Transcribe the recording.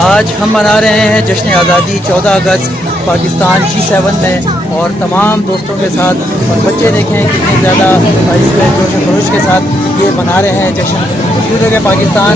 आज हम मना रहे हैं जश्न आज़ादी 14 अगस्त पाकिस्तान G7 में, और तमाम दोस्तों के साथ, और बच्चे देखें कितने ज़्यादा इसमें जोश खरोश के साथ ये मना रहे हैं जश्न। पाकिस्तान